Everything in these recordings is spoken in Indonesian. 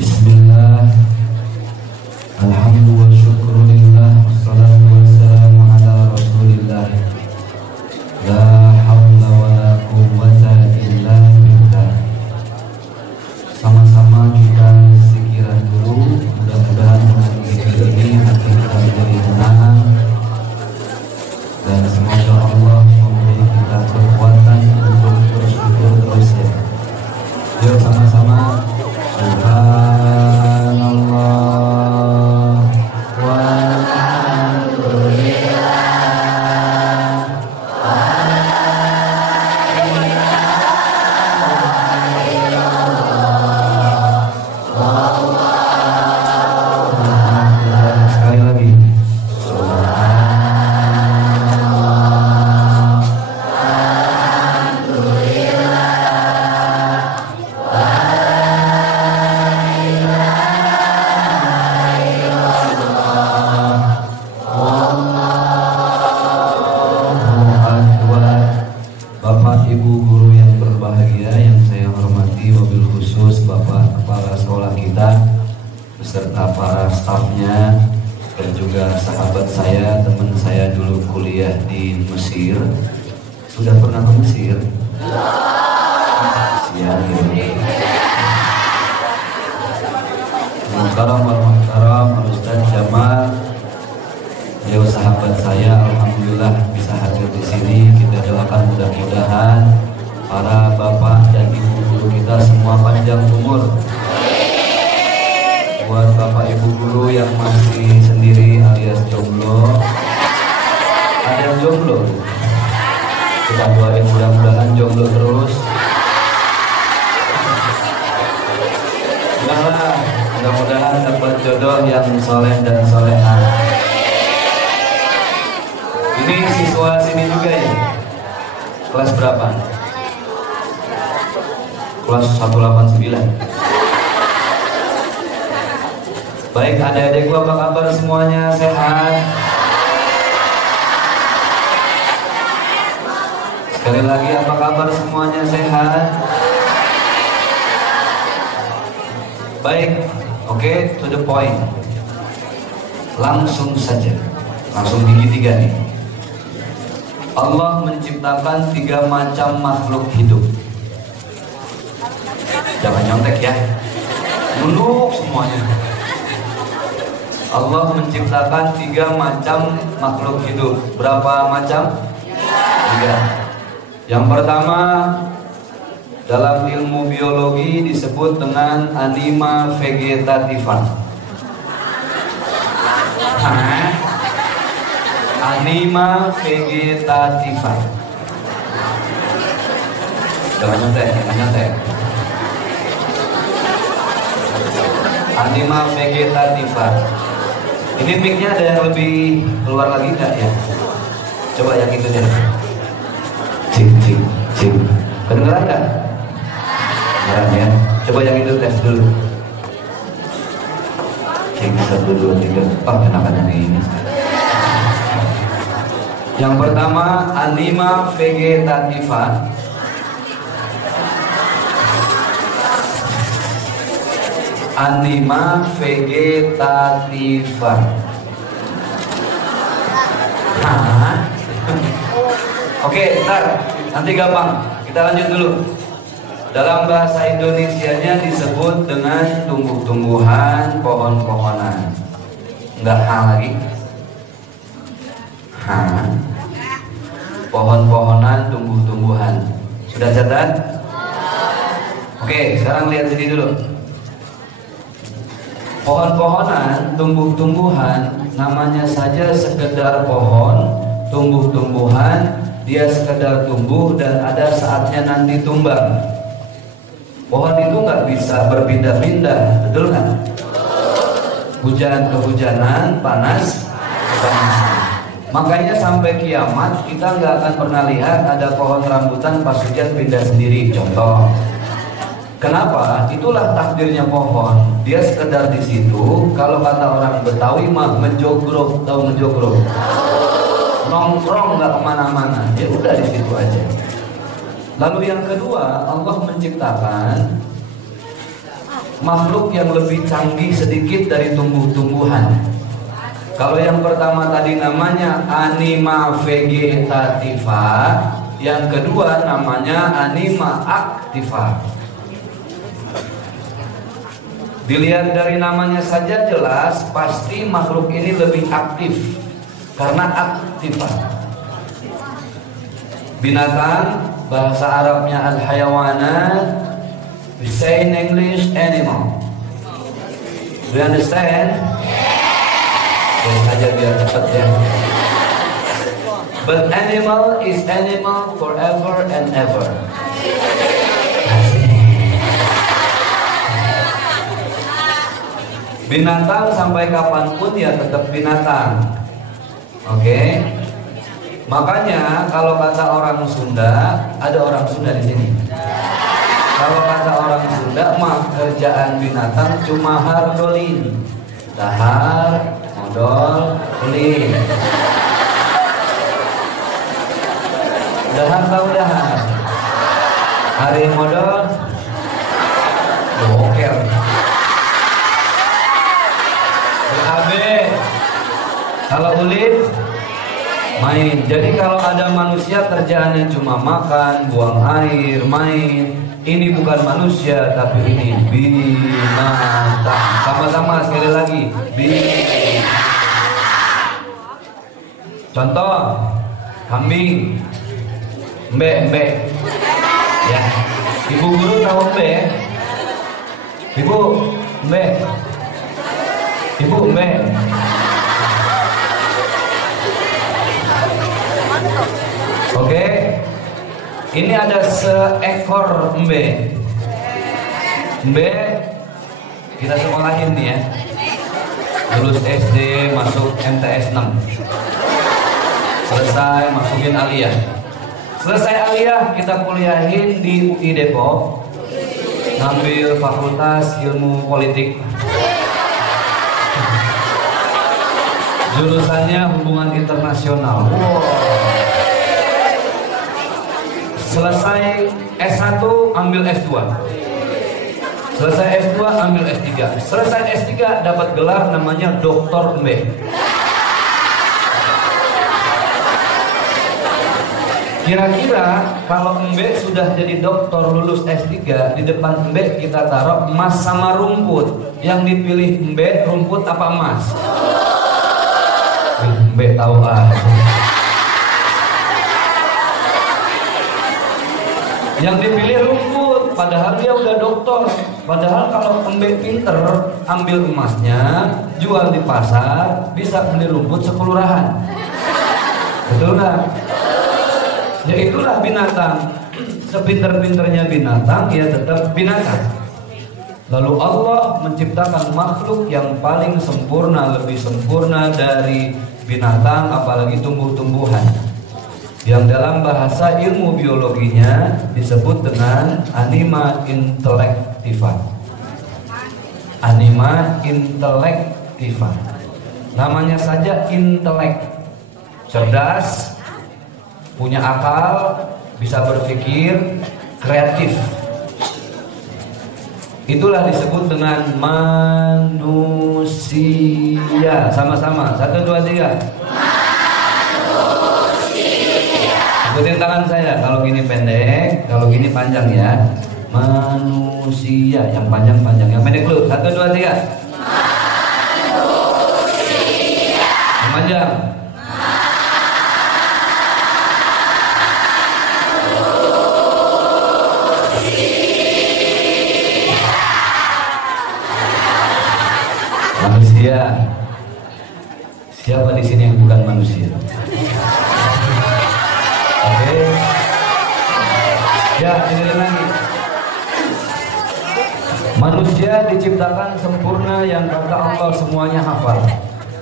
Bismillah, alhamdulillah, syukurillah, wassalatu wassalamu ala rasulillah. La hawla wa la quwwata illa billah. Sama-sama kita zikiran dulu. Mudah-mudahan dengan zikir ini hati kita menjadi tenang, dan semoga Allah memberi kita kekuatan untuk bersyukur terus ya. Yuk sama-sama. Subhanallah walhamdulillah wa la ilaha illallah wallahu akbar. Sekali lagi. Bapak Ibu guru yang berbahagia yang saya hormati, wabil khusus Bapak Kepala Sekolah kita beserta para stafnya, dan juga sahabat saya, teman saya dulu kuliah di Mesir. Sudah pernah ke Mesir? Siang ini. Muhtaram Ustaz Jamal, beliau sahabat saya, alhamdulillah bisa hadir di sini. Kita doakan mudah-mudahan para bapak dan ibu guru kita semua panjang umur. Buat bapak ibu guru yang masih sendiri alias jomblo, ada yang jomblo, kita doain mudah-mudahan jomblo terus. Udahlah, mudah-mudahan dapat jodoh yang soleh dan solehah. Ini siswa sini juga ya? Kelas berapa? Kelas 189. Baik, adik-adikku apa kabar semuanya? Sehat? Sekali lagi, apa kabar semuanya? Sehat? Baik, oke, to the point. Langsung saja, langsung gigi-tiga nih. Allah menciptakan 3 macam makhluk hidup. Jangan nyontek ya, nunduk semuanya. Allah menciptakan 3 macam makhluk hidup. Berapa macam? 3. Yang pertama, dalam ilmu biologi disebut dengan anima vegetativa. Anima vegetativa. Jangan nyontek. Anima vegetativa. Ini mic-nya ada yang lebih keluar lagi nggak ya? Coba yang itu deh. Cing. Kedengeran nggak? Kedengeran ya. Coba yang itu tes dulu. Cing 1, 2, 3. Enakan yang ini. Yang pertama, anima vegetativa. Anima vegetativa. Oke, ntar nanti gampang. Kita lanjut dulu. Dalam bahasa Indonesianya disebut dengan tumbuh-tumbuhan, pohon-pohonan. Enggak lagi. Pohon-pohonan, tumbuh-tumbuhan. Sudah catat? Oke, sekarang lihat sini dulu. Pohon-pohonan, tumbuh-tumbuhan, namanya saja sekedar pohon, tumbuh-tumbuhan, dia sekedar tumbuh dan ada saatnya nanti tumbang. Pohon itu nggak bisa berpindah-pindah, betul nggak? Hujan kehujanan, panas kepanasan. Makanya sampai kiamat kita nggak akan pernah lihat ada pohon rambutan pas hujan pindah sendiri. Contoh. Kenapa? Itulah takdirnya pohon. Dia sekedar di situ. Kalau kata orang Betawi mah menjogrok, tahu menjogrok? Nongkrong nggak kemana-mana. Ya udah di situ aja. Lalu yang kedua, Allah menciptakan makhluk yang lebih canggih sedikit dari tumbuh-tumbuhan. Kalau yang pertama tadi namanya anima vegetativa, yang kedua namanya anima aktiva. Dilihat dari namanya saja jelas, pasti makhluk ini lebih aktif karena aktiva. Binatang, bahasa Arabnya al-hayawanat, we say in English animal. Do you understand? Jadi aja biar cepat ya. But animal is animal forever and ever. Binatang sampai kapanpun ya tetap binatang. Oke. Makanya kalau kata orang Sunda, ada orang Sunda di sini. Kalau kata orang Sunda mah kerjaan binatang cuma hardolin. Dahar, modal, ulin. Dahar tahu dahar. Hari modal, boker. BAB. Kalau ulin main. Jadi kalau ada manusia kerjaannya cuma makan, buang air, main, ini bukan manusia tapi ini binatang. Sama-sama sekali lagi, binatang. Contoh, kambing, embe. Ya, ibu guru tahu embe? Ibu, embe. Ibu, embe. Oke, ini ada seekor embe. Embe kita sekolahin nih ya. Lulus SD, masuk MTS 6. Selesai masukin aliyah. Selesai aliyah kita kuliahin di UI Depok. Ngambil Fakultas Ilmu Politik. Jurusannya Hubungan Internasional. Wow. Selesai S1 ambil S2. Selesai S2 ambil S3. Selesai S3 dapat gelar namanya Doktor Mbe. Kira-kira kalau Mbe sudah jadi doktor lulus S3, di depan Mbe kita taruh emas sama rumput. Yang dipilih Mbe rumput apa emas? Mbe tahu Yang dipilih rumput, padahal dia udah doktor. Padahal kalau embe pinter, ambil emasnya, jual di pasar, bisa beli rumput sekelurahan. Betul nggak? Ya itulah binatang. Sepinter-pinternya binatang, ya tetap binatang. Lalu Allah menciptakan makhluk yang paling sempurna, lebih sempurna dari binatang, apalagi tumbuh-tumbuhan, yang dalam bahasa ilmu biologinya disebut dengan anima intellectiva. Anima intellectiva. Namanya saja intelek. Cerdas, punya akal, bisa berpikir, kreatif. Itulah disebut dengan manusia. Sama-sama, 1, 2, 3. Ikutin tangan saya, kalau gini pendek, kalau gini panjang ya. Manusia, yang panjang-panjang, yang pendek dulu. 1, 2, 3. Manusia. Yang panjang. Manusia. Siapa di sini yang bukan manusia? Oke. Ya, ini lagi. Manusia diciptakan sempurna yang kata Allah semuanya hafal.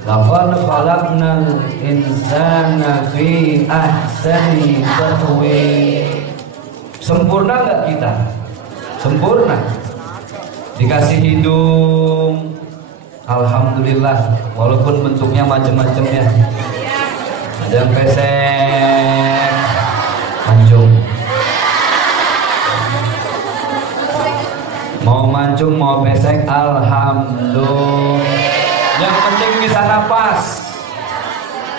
Laqad khalaqnal insana fi ahsani taqwim. Sempurna enggak kita? Sempurna. Dikasih hidung, alhamdulillah, walaupun bentuknya macam-macam ya. Ada yang pesek, mancung. Mau mancung mancung mau pesek, alhamdulillah. Yang penting bisa napas.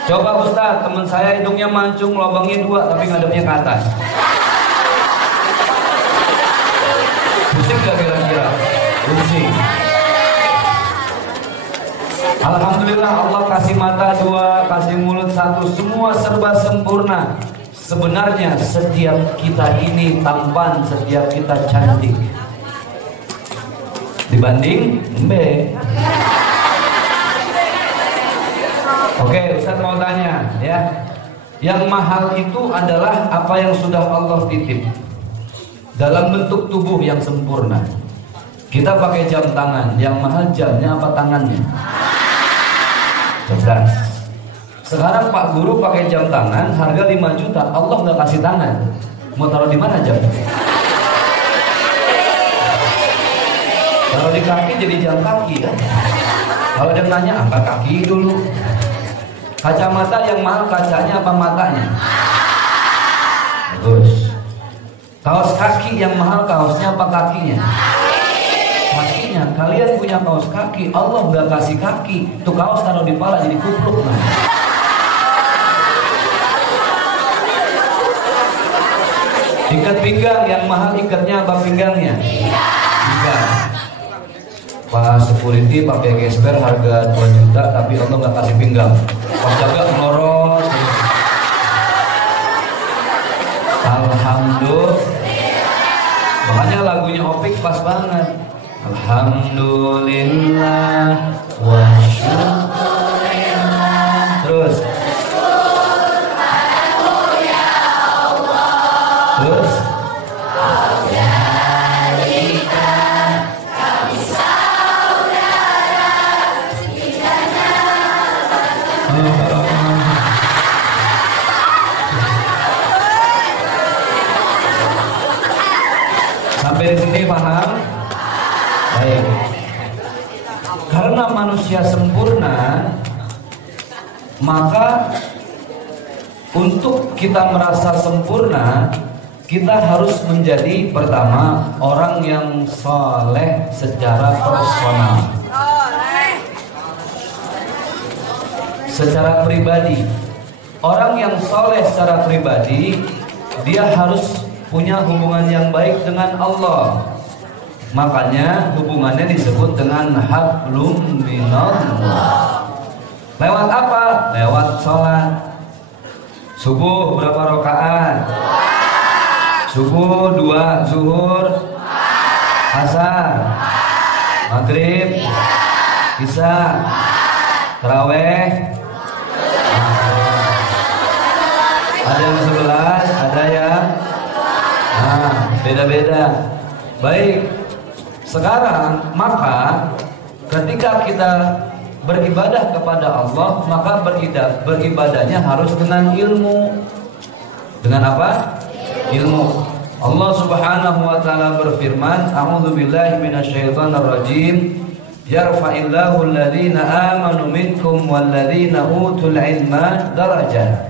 Coba Ustaz, teman saya hidungnya mancung, lubangnya 2 tapi ngadepnya ke atas. Pusing gak kira-kira? Pusing. Alhamdulillah Allah kasih mata 2, kasih mulut 1, semua serba sempurna. Sebenarnya setiap kita ini tampan, setiap kita cantik. Dibanding Mbe. Oke, Ustaz mau tanya ya. Yang mahal itu adalah apa yang sudah Allah titip dalam bentuk tubuh yang sempurna. Kita pakai jam tangan, yang mahal jamnya apa tangannya? Cerdas. Sekarang Pak Guru pakai jam tangan harga 5 juta, Allah nggak kasih tangan. Mau taruh di mana jam? Taruh di kaki jadi jam kaki kan? Kalau dia nanya angkat kaki dulu. Kacamata yang mahal kacanya apa matanya? Bagus. Kaos kaki yang mahal kaosnya apa kakinya? Kakinya. Kalian punya kaos kaki, Allah nggak kasih kaki. Tuh kaos taruh di pala jadi kupluk nah. Ikat pinggang yang mahal ikatnya apa pinggangnya? Pinggang. Pas security pakai gesper harga 2 juta tapi Allah nggak kasih pinggang. Pas jaga melorot. Alhamdulillah. Makanya lagunya Opik pas banget. Alhamdulillah wa syukurillah. Terus. Terus. Sampai di sini paham? Baik. Karena manusia sempurna, maka untuk kita merasa sempurna, kita harus menjadi pertama orang yang soleh secara personal, secara pribadi. Orang yang soleh secara pribadi, dia harus punya hubungan yang baik dengan Allah. Makanya hubungannya disebut dengan hablum minallah. Lewat apa? Lewat sholat. Subuh berapa rakaat? Subuh 2, zuhur, asar, maghrib, isya, taraweh. Ada yang 11, ada yang beda-beda. Baik. Sekarang maka ketika kita beribadah kepada Allah, maka beribadahnya harus dengan ilmu. Dengan apa? Ilmu. Allah Subhanahu wa taala berfirman, "A'udzubillahi minasyaitonirrajim. Yarfa'illahu alladhina amanu minkum walladzina utul ilma darajat."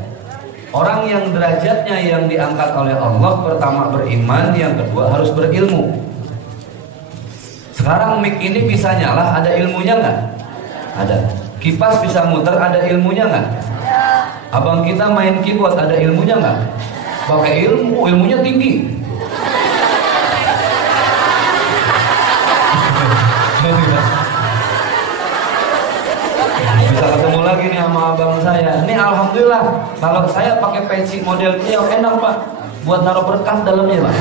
Orang yang derajatnya yang diangkat oleh Allah, pertama beriman, yang kedua harus berilmu. Sekarang mic ini bisa nyala, ada ilmunya nggak? Ada. Kipas bisa muter, ada ilmunya nggak? Abang kita main keyboard, ada ilmunya nggak? Pakai ilmu, ilmunya tinggi. Bisa ketemu lagi nih sama abang saya. Ini alhamdulillah, kalau saya pakai peci model ini yang enak Pak, buat naruh berkas dalamnya Pak.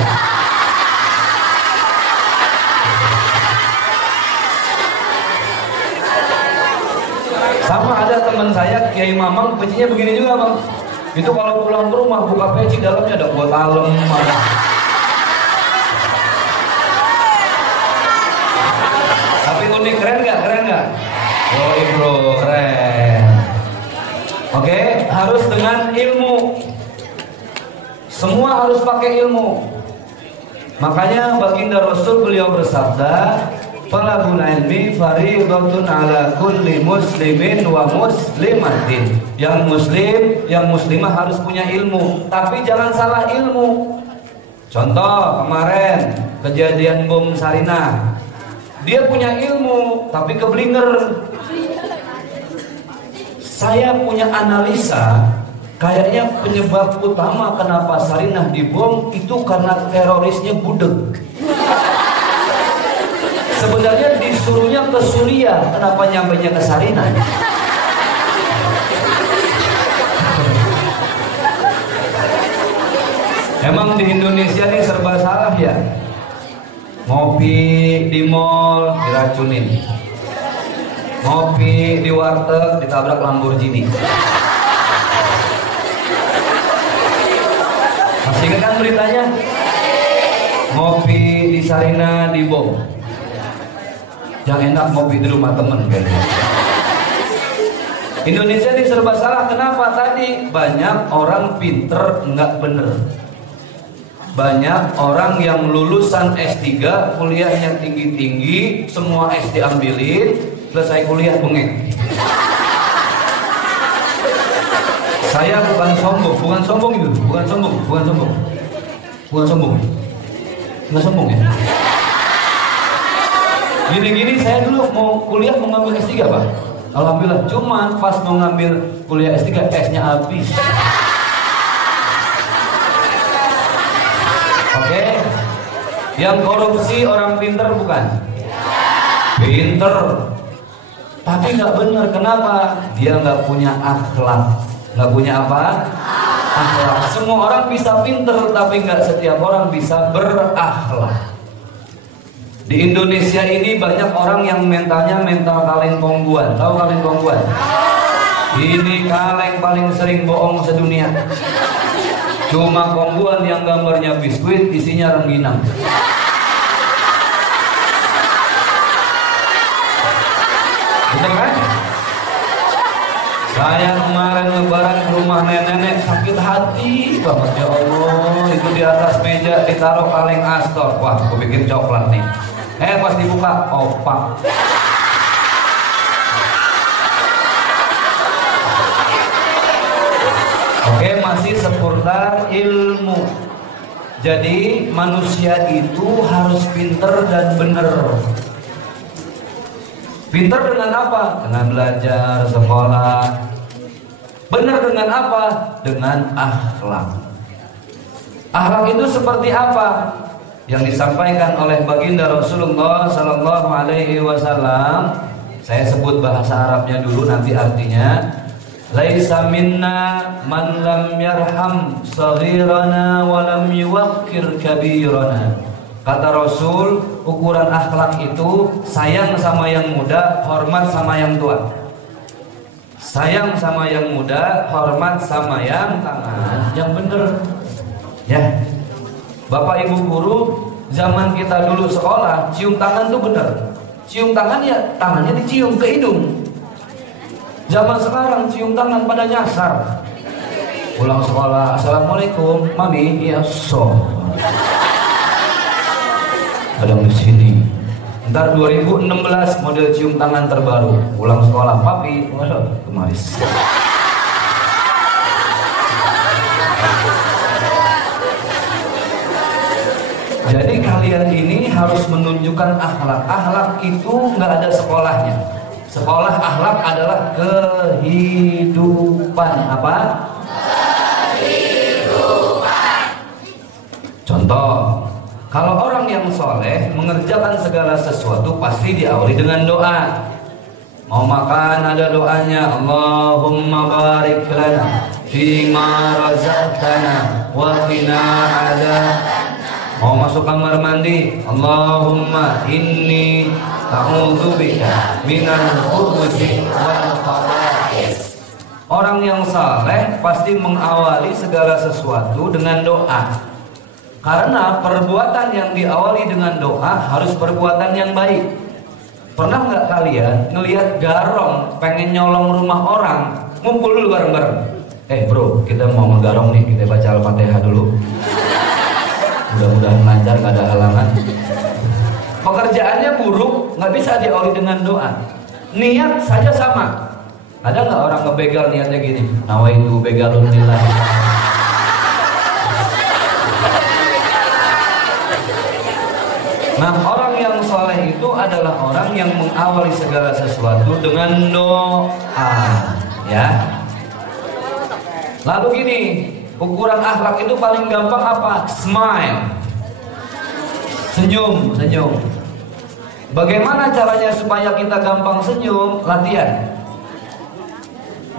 Sama ada teman saya Kiai Mamang, pecinya begini juga Bang. Itu kalau pulang ke rumah buka peci, dalamnya ada buat alem. Tapi unik, keren nggak? Keren nggak? Oh bro, keren. Oke, harus dengan ilmu. Semua harus pakai ilmu. Makanya baginda Rasul beliau bersabda, "Talabul ilmi fardhatun ala kulli muslimin wa muslimatin." Yang muslim, yang muslimah harus punya ilmu, tapi jangan salah ilmu. Contoh kemarin kejadian bom Sarinah. Dia punya ilmu tapi keblinger. Saya punya analisa, kayaknya penyebab utama kenapa Sarinah dibom itu karena terorisnya budeg. Sebenarnya disuruhnya ke Suriah, kenapa nyampainya ke Sarinah? Emang di Indonesia nih serba salah ya. Ngopi di mall diracunin, ngopi di warteg ditabrak Lamborghini. Masih ingat kan beritanya? Ngopi di Sarinah dibom. Yang enak ngopi di rumah temen kayaknya. Indonesia ini serba salah. Kenapa? Tadi banyak orang pinter nggak bener. Banyak orang yang lulusan S3, kuliahnya tinggi-tinggi, semua S diambilin, selesai kuliah bengek. Saya bukan sombong itu, bukan sombong ya. Gini-gini saya dulu mau kuliah mau ngambil S3 Pak. Alhamdulillah, cuman pas mau ngambil kuliah S3 S-nya habis. Oke, yang korupsi orang pinter bukan? Pinter, tapi nggak bener. Kenapa? Dia nggak punya akhlak. Nggak punya apa? Akhlak. Semua orang bisa pinter, tapi nggak setiap orang bisa berakhlak. Di Indonesia ini banyak orang yang mentalnya mental kaleng kongguan. Tahu kaleng kongguan? Ini kaleng paling sering bohong sedunia. Cuma kongguan yang gambarnya biskuit, isinya rengginang. Betul kan? Saya kemarin lebaran ke rumah nenek-nenek sakit hati banget, ya Allah. Itu di atas meja ditaruh kaleng Astor. Wah, aku bikin coklat nih. Pas dibuka, opak. Oke, masih seputar ilmu. Jadi manusia itu harus pinter dan bener. Pinter dengan apa? Dengan belajar, sekolah. Bener dengan apa? Dengan akhlak. Akhlak itu seperti apa? Yang disampaikan oleh baginda Rasulullah Sallallahu Alaihi Wasallam. Saya sebut bahasa Arabnya dulu, nanti artinya. Laisa minna man lam yarham saghirana wa lam yuwaqqir kabirana. Kata Rasul, ukuran akhlak itu sayang sama yang muda, hormat sama yang tua. Sayang sama yang muda, hormat sama yang tangan. Yang bener. Ya. Bapak Ibu guru, zaman kita dulu sekolah, cium tangan tuh bener. Cium tangan ya tangannya dicium ke hidung. Zaman sekarang cium tangan pada nyasar. Pulang sekolah, assalamualaikum, mami, iya so. Ada di sini. Ntar 2016 model cium tangan terbaru. Pulang sekolah, papi, waduh, kemaris. Jadi kalian ini harus menunjukkan akhlak. Akhlak itu nggak ada sekolahnya. Sekolah akhlak adalah kehidupan. Apa? Kehidupan. Contoh, kalau orang yang soleh mengerjakan segala sesuatu pasti diawali dengan doa. Mau makan ada doanya, Allahumma barik lana fima razaqtana wa qina adzabannar. Mau masuk kamar mandi, Allahumma inni a'udzubika minal khubuthi wal khaba'ith. Orang yang saleh pasti mengawali segala sesuatu dengan doa. Karena perbuatan yang diawali dengan doa harus perbuatan yang baik. Pernah nggak kalian ngelihat garong pengen nyolong rumah orang, ngumpul dulu bareng-bareng? Bro, kita mau ngegarong nih, kita baca Al-Fatihah dulu. Mudah-mudahan lancar, gak ada halangan. Pekerjaannya buruk, nggak bisa diawali dengan doa. Niat saja sama. Ada nggak orang ngebegal niatnya gini? Nawaitu begalun lillah. Nah, orang yang soleh itu adalah orang yang mengawali segala sesuatu dengan doa, ya. Lalu gini, ukuran akhlak itu paling gampang apa? Smile. Senyum, senyum. Bagaimana caranya supaya kita gampang senyum? Latihan.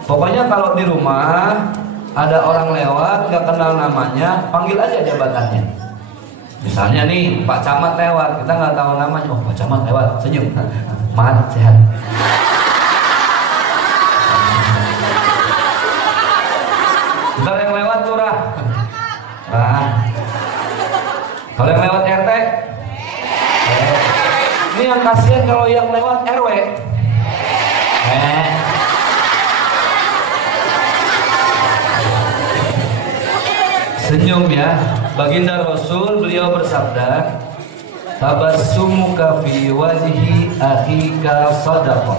Pokoknya kalau di rumah ada orang lewat, nggak kenal namanya, panggil aja jabatannya. Misalnya nih, Pak Camat lewat, kita nggak tahu namanya. Oh, Pak Camat lewat, senyum. Mat, sehat. Bentar yang lewat lurah. Nah, kalau yang lewat RT, ini yang kasihan kalau yang lewat RW. Senyum ya. Baginda Rasul beliau bersabda, tabassumuka fi wajhi akhika shadaqah.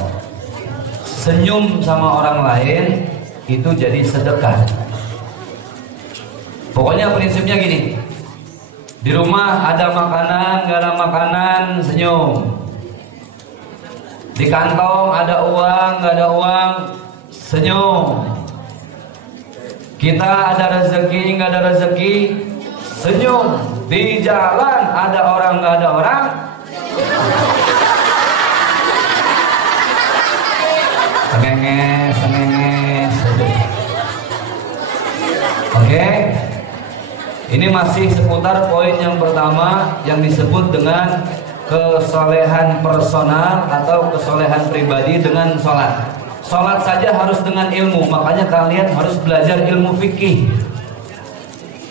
Senyum sama orang lain itu jadi sedekah. Pokoknya prinsipnya gini. Di rumah ada makanan, gak ada makanan, senyum. Di kantong ada uang, gak ada uang, senyum. Kita ada rezeki, gak ada rezeki, senyum. Di jalan ada orang, gak ada orang, sengenges, sengenges. Oke. Ini masih seputar poin yang pertama yang disebut dengan kesolehan personal atau kesolehan pribadi dengan sholat. Sholat saja harus dengan ilmu, makanya kalian harus belajar ilmu fikih,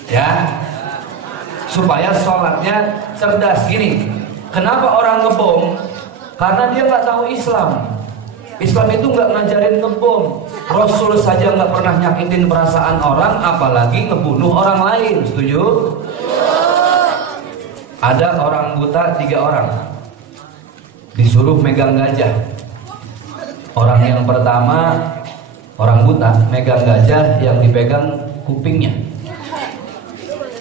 ya, supaya sholatnya cerdas. Gini, kenapa orang ngebom? Karena dia nggak tahu Islam. Islam itu nggak ngajarin ngebom. Rasul saja nggak pernah nyakitin perasaan orang, apalagi ngebunuh orang lain. Setuju? Ada orang buta 3 orang disuruh megang gajah. Orang yang pertama, orang buta megang gajah, yang dipegang kupingnya.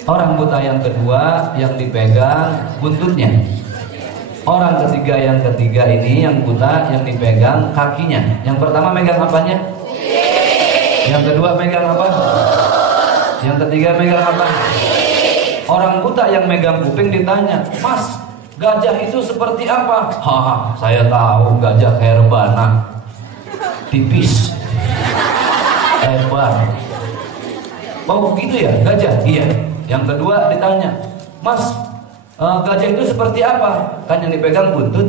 Orang buta yang kedua yang dipegang buntutnya. Orang yang ketiga ini yang buta yang dipegang kakinya. Yang pertama megang apanya? Yang kedua megang apa? Yang ketiga megang apa? Orang buta yang megang kuping ditanya, Mas, gajah itu seperti apa? Haha, saya tahu, gajah kayak rebana, tipis, lebar. Oh begitu ya, gajah? Iya. Yang kedua ditanya, Mas, gajah itu seperti apa? Kan yang dipegang buntut.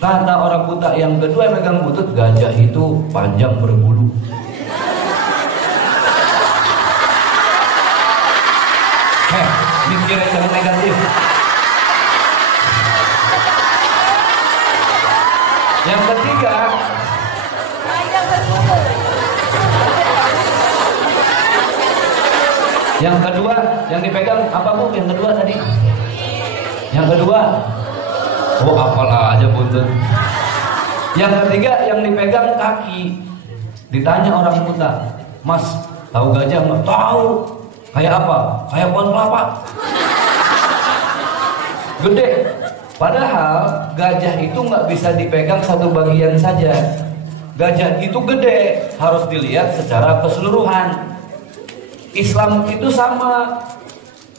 Kata orang buta yang kedua yang megang buntut, gajah itu panjang berbulu. Mikir yang negatif. Yang ketiga, yang kedua yang dipegang apa Bu? Yang kedua tadi? Yang kedua, oh apalah aja buntut. Yang ketiga yang dipegang kaki. Ditanya orang buta, Mas, tahu gajah nggak? Tahu. Kayak apa? Kayak pohon kelapa. Gede. Padahal gajah itu nggak bisa dipegang satu bagian saja. Gajah itu gede, harus dilihat secara keseluruhan. Islam itu sama.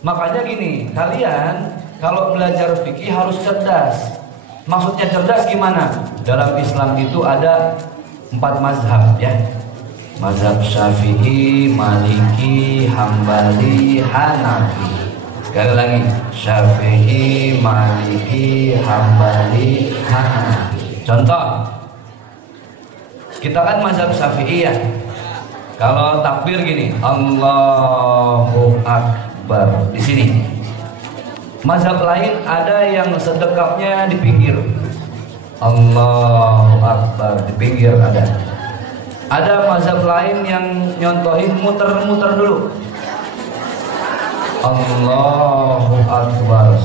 Makanya gini, kalian kalau belajar fikih harus cerdas. Maksudnya cerdas gimana? Dalam Islam itu ada 4 mazhab ya. Mazhab Syafi'i, Maliki, Hambali, Hanafi. Sekali lagi, Syafi'i, Maliki, Hambali, Hanafi. Contoh, kita kan mazhab Syafi'i ya. Kalau takbir gini, Allahu Akbar di sini. Mazhab lain ada yang sedekapnya di pinggir, Allahu Akbar di pinggir ada. Ada mazhab lain yang nyontohin muter-muter dulu, Allahu Akbar.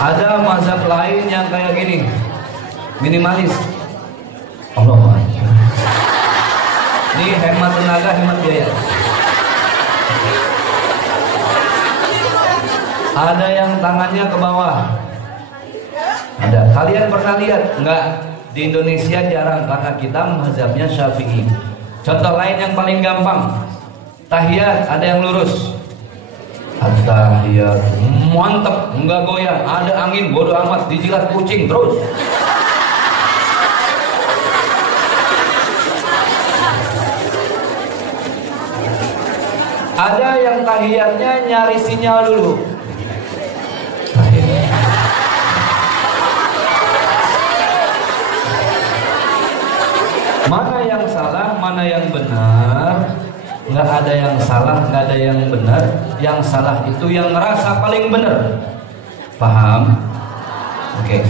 Ada mazhab lain yang kayak gini, minimalis, Allahu Akbar. Ini hemat tenaga, hemat biaya. Ada yang tangannya ke bawah. Ada. Kalian pernah lihat? Enggak. Di Indonesia jarang karena kita mazhabnya Syafi'i. Contoh lain yang paling gampang. Tahiyat ada yang lurus. At-tahiyat mantep, enggak goyang. Ada angin bodo amat, dijilat kucing terus. Ada yang tahiyatnya nyari sinyal dulu. Mana yang salah, mana yang benar? Nggak ada yang salah, nggak ada yang benar. Yang salah itu yang ngerasa paling benar. Paham? Oke.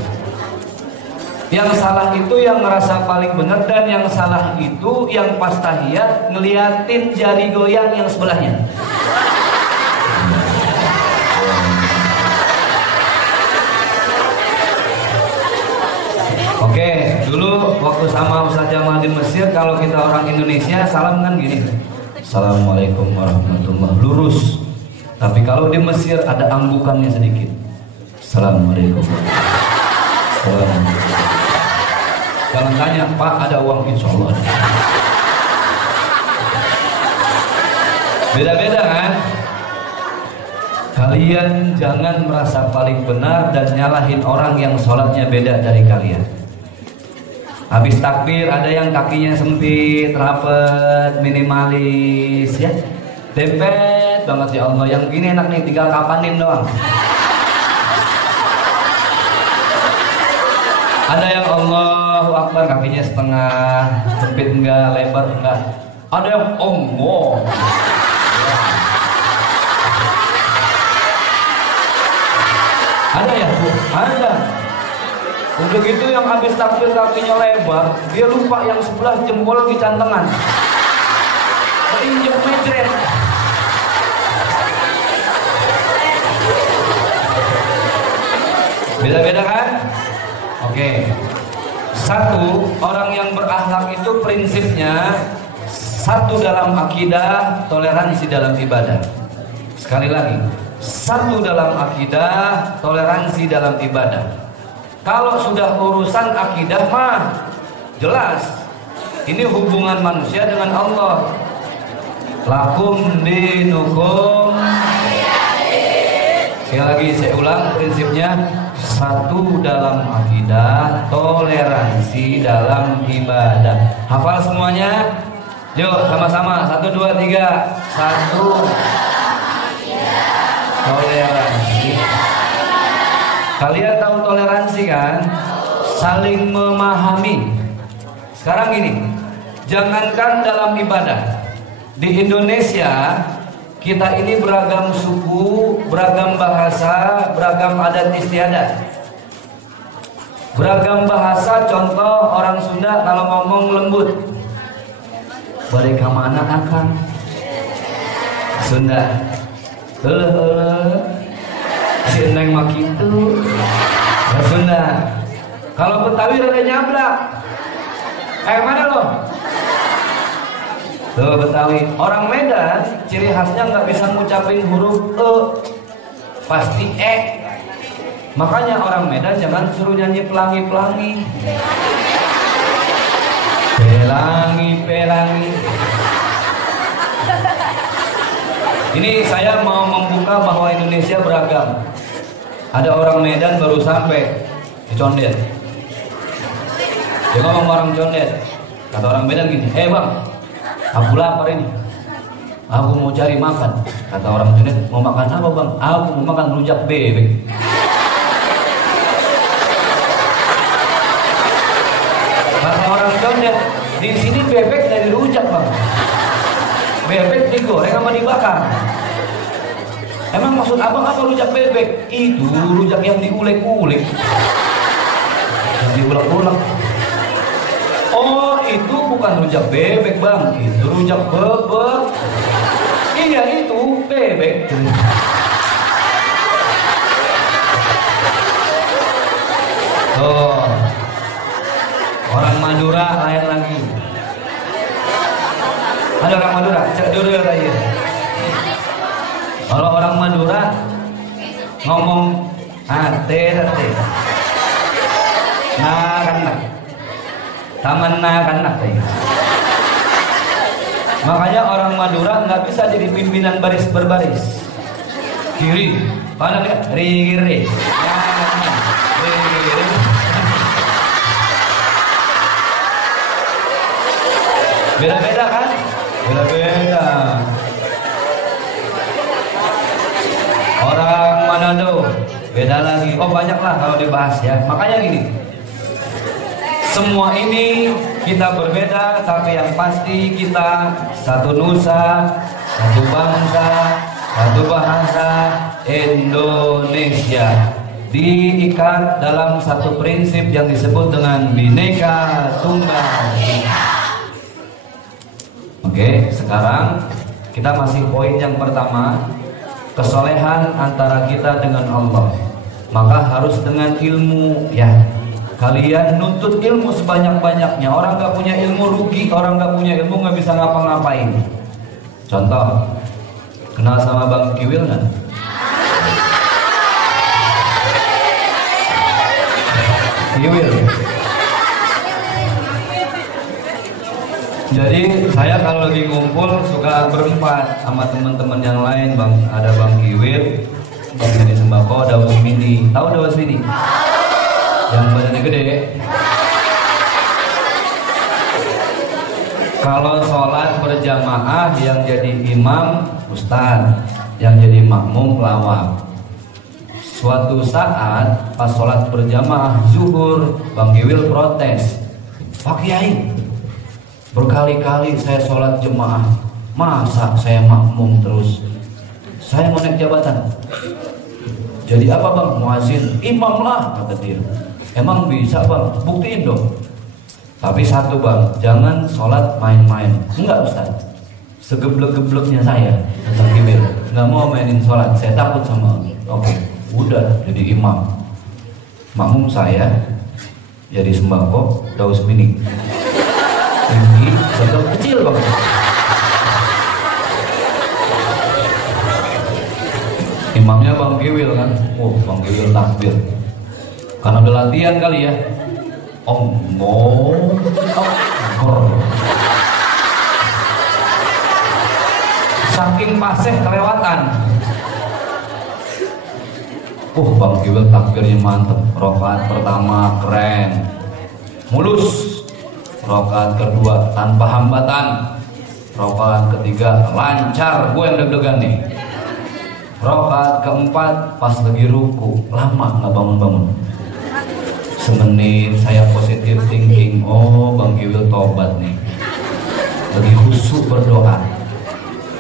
Yang salah itu yang ngerasa paling benar, dan yang salah itu yang pas tahiyat ngeliatin jari goyang yang sebelahnya. Oke, dulu waktu sama Ustaz Jamal di Mesir, kalau kita orang Indonesia salam kan gini, Assalamualaikum warahmatullahi, lurus. Tapi kalau di Mesir ada anggukannya sedikit, Assalamualaikum. Assalamualaikum. Jangan tanya, Pak ada uang, insya Allah. Beda-beda kan? Kalian jangan merasa paling benar dan nyalahin orang yang sholatnya beda dari kalian. Habis takbir ada yang kakinya sempit, rapet, minimalis, ya, dempet banget ya Allah. Yang gini enak nih, tinggal kapanin doang. Ada yang Allahu Akbar kakinya setengah, sempit enggak, lebar enggak. Ada yang Allah. Ada ya? Ada. Untuk itu yang habis takbir kakinya lebar, dia lupa yang sebelah jempol di cantengan. Keinjek mejret. Beda-beda kan? Oke. Satu, orang yang berakhlak itu prinsipnya satu dalam akidah, toleransi dalam ibadah. Sekali lagi, satu dalam akidah, toleransi dalam ibadah. Kalau sudah urusan akidah mah jelas, ini hubungan manusia dengan Allah. Lakum dinukum. Sekali lagi saya ulang prinsipnya, satu dalam akidah, toleransi dalam ibadah. Hafal semuanya? Yuk sama-sama, 1, 2, 3. Satu, toleransi. Kalian tahu toleransi kan? Saling memahami. Sekarang gini, jangankan dalam ibadah, di Indonesia kita ini beragam suku, beragam bahasa, beragam adat istiadat. Beragam bahasa, contoh orang Sunda kalau ngomong lembut, balik kemana akan? Sunda, si neng mak itu Sunda. Kalau Betawi rada nyablak. Mana lo? Tuh Betawi. Orang Medan ciri khasnya nggak bisa ngucapin huruf e, pasti e. Makanya orang Medan jangan suruh nyanyi pelangi-pelangi. Pelangi-pelangi. Ini saya mau membuka bahwa Indonesia beragam. Ada orang Medan baru sampai di Condet. Dia ngomong orang Condet. Kata orang Medan gini, bang, aku lapar ini. Aku mau cari makan. Kata orang Condet, mau makan apa bang? Aku mau makan rujak bebek. Kata orang Condet, di sini bebek dari rujak bang. Bebek digoreng sama dibakar. Emang maksud abang apa rujak bebek? Itu rujak yang diulek-ulek, yang diulek-ulek. Oh itu bukan rujak bebek bang, itu rujak bebek. Iya itu bebek. Oh, orang Madura lain lagi. Ada orang Madura, cek dulu ya tadi. Kalau orang Madura ngomong ate. Nah kan nak. Taman nah kan nak. Makanya orang Madura nggak bisa jadi pimpinan baris berbaris. Kiri, mana dia? Kiri. Kiri. Beda-beda kan? Beda-beda. Orang Manado beda lagi. Oh banyak lah kalau dibahas ya. Makanya gini. Semua ini kita berbeda, tapi yang pasti kita satu nusa, satu bangsa, satu bahasa Indonesia. Diikat dalam satu prinsip yang disebut dengan Bhinneka Tunggal Ika. Oke, sekarang kita masih poin yang pertama, kesolehan antara kita dengan Allah. Maka harus dengan ilmu ya. Kalian nuntut ilmu sebanyak-banyaknya. Orang gak punya ilmu rugi, orang gak punya ilmu gak bisa ngapa-ngapain. Contoh, kenal sama Bang Kiwil gak? Kiwil. Jadi saya kalau lagi ngumpul suka berempat sama teman-teman yang lain. Bang, ada Bang Kiwil, Bang Jadi Sembako, Daus Mini. Tahu Daus Mini? Yang badannya gede. Kalau sholat berjamaah yang jadi imam ustadz, yang jadi makmum pelawak. Suatu saat pas sholat berjamaah zuhur, Bang Kiwil protes, Pak Kiai, berkali-kali saya sholat jemaah, masa saya makmum terus? Saya mau naik jabatan. Jadi apa Bang? Muazin, imam lah kata dia. Emang bisa Bang? Buktiin dong. Tapi satu Bang, jangan sholat main-main. Enggak Ustaz, segeblek-gebleknya saya Bang Kiwil nggak mau mainin sholat, saya takut sama Allah. Oke, udah jadi imam. Makmum saya jadi Sembako, Daus Mini. Ini sedang kecil Bang. Imamnya Bang Kiwil kan. Oh, Bang Kiwil takbir. Karena udah latihan kali ya. Akbar. Saking paseh kelewatan. Bang Kiwil takbirnya mantep. Rakaat pertama keren, mulus. Rakaat kedua tanpa hambatan. Rakaat ketiga lancar. Gue yang deg-degan nih. Rakaat keempat pas lagi ruku lama nggak bangun-bangun. Semenit saya positive thinking, oh Bang Kiwil tobat nih, lagi khusyuk berdoa.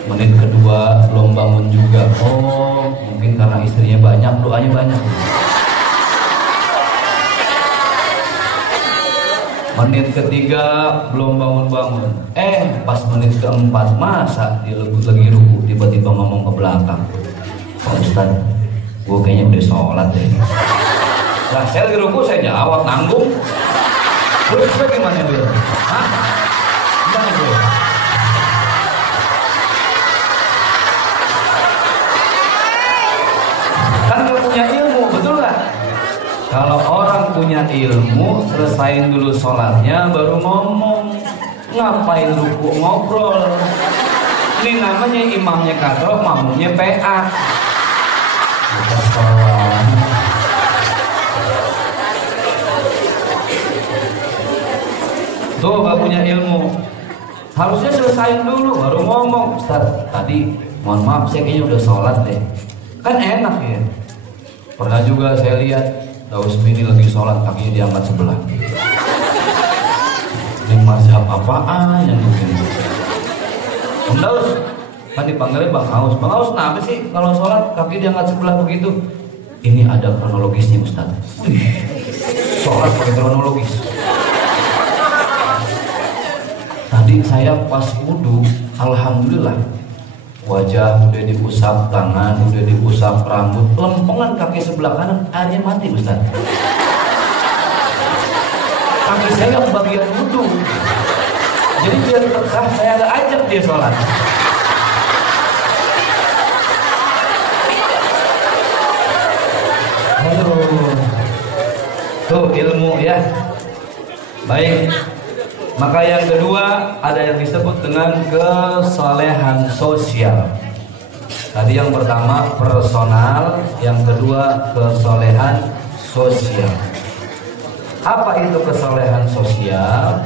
Menit kedua belum bangun juga, oh mungkin karena istrinya banyak, doanya banyak. Menit ketiga belum bangun-bangun, pas menit keempat masa dia lagi ruku tiba-tiba ngomong ke belakang, Pak Ustadz, gue kayaknya udah sholat deh. Lah saya lagi ruku, saya jawab, nanggung. Terus gimana Bil? Hah? Gimana Bil? Kan gak punya ilmu, betul gak? Kalau orang punya ilmu, selesain dulu sholatnya baru ngomong. Ngapain ruku ngobrol? Ini namanya imamnya kadro, makmumnya PA. Tuh gak punya ilmu, harusnya selesain dulu baru ngomong. Ustaz, tadi mohon maaf saya kayaknya udah sholat deh. Kan enak ya. Pernah juga saya lihat Daus Mini lagi sholat, kakinya diangkat sebelah. Ini mazhab apaan yang begini? Om Daus, kan dipanggilnya Bang Aus. Bang Aus kenapa sih kalau sholat kaki diangkat sebelah begitu? Ini ada kronologisnya Ustaz. Sholat pakai kronologis. Tadi saya pas wudhu, alhamdulillah wajah udah diusap, tangan udah diusap, rambut, lempengan kaki sebelah kanan airnya mati Ustaz. Kaki saya yang bagian wudhu, jadi biar tetap saya ada ajak dia sholat. Tuh ilmu ya. Baik. Maka yang kedua ada yang disebut dengan kesalehan sosial. Tadi yang pertama personal, yang kedua kesalehan sosial. Apa itu kesalehan sosial?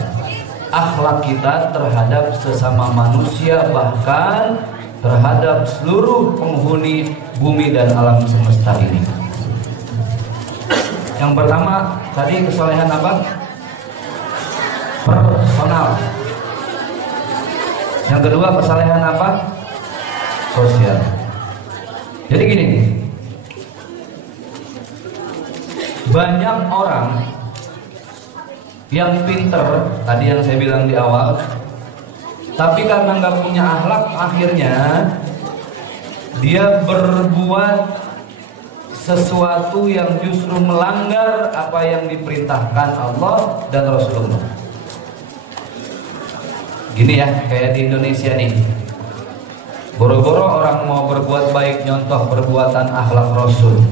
Akhlak kita terhadap sesama manusia, bahkan terhadap seluruh penghuni bumi dan alam semesta ini. Yang pertama tadi kesalehan apa? Personal. Yang kedua kesalehan apa? Sosial. Jadi gini, banyak orang yang pinter, tadi yang saya bilang di awal, tapi karena nggak punya akhlak, akhirnya dia berbuat sesuatu yang justru melanggar apa yang diperintahkan Allah dan Rasulullah. Gini ya, kayak di Indonesia nih, boro-boro orang mau berbuat baik, nyontoh perbuatan akhlak Rasul.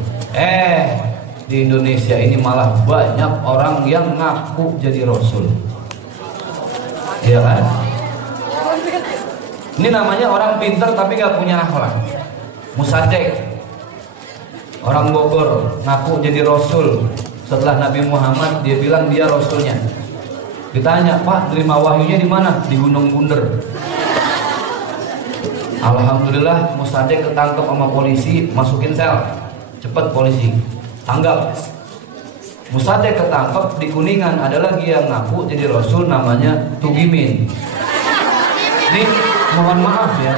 Di Indonesia ini malah banyak orang yang ngaku jadi Rasul. Iya kan? Ini namanya orang pinter tapi gak punya akhlak. Musadek, orang Bogor, ngaku jadi Rasul. Setelah Nabi Muhammad, dia bilang dia Rasulnya. Ditanya, Pak, terima wahyunya di mana? Di Gunung Bunder. Alhamdulillah, Musadek ketangkep sama polisi, masukin sel. Cepet polisi, tanggap. Musadek ketangkep di Kuningan, ada lagi yang ngaku jadi Rasul, namanya Tugimin. Ini mohon maaf ya,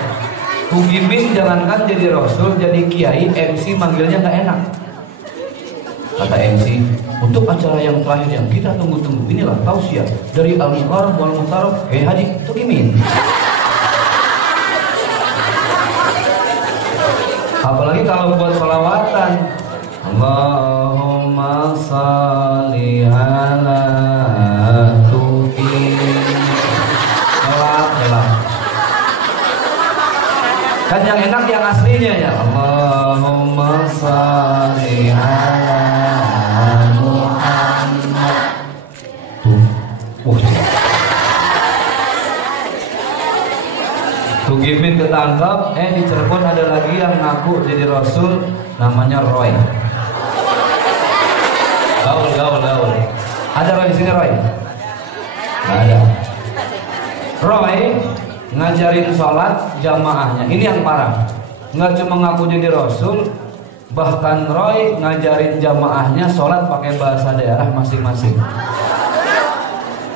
Tugimin jangankan jadi Rasul, jadi Kiai, MC manggilnya gak enak. Kata MC, untuk acara yang terakhir yang kita tunggu-tunggu, inilah tausiah dari Al-Mukarram wal Muhtaram Haji Tugimin. Apalagi kalau buat sholawatan, Allahumma sholli ala Tugimin. Kan yang enak yang aslinya ya, Allahumma sholli ala Muhammad. Tugimin ketangkap, di Cirebon ada lagi yang ngaku jadi Rasul, namanya Roy. Gaul. Ada Roy di sini, Roy? Nggak ada. Roy ngajarin sholat jamaahnya. Ini yang parah. Nggak cuma ngaku jadi Rasul, bahkan Roy ngajarin jamaahnya sholat pakai bahasa daerah masing-masing.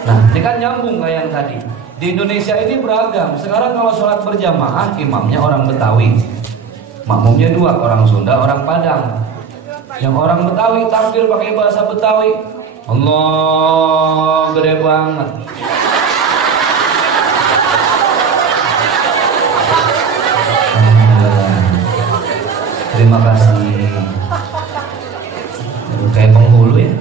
Nah, ini kan nyambung kayak yang tadi. Di Indonesia ini beragam. Sekarang kalau sholat berjamaah, imamnya orang Betawi, makmumnya dua, orang Sunda, orang Padang. Yang orang Betawi tampil pakai bahasa Betawi. Allah, gede banget. Terima kasih. Kayak penghulu ya.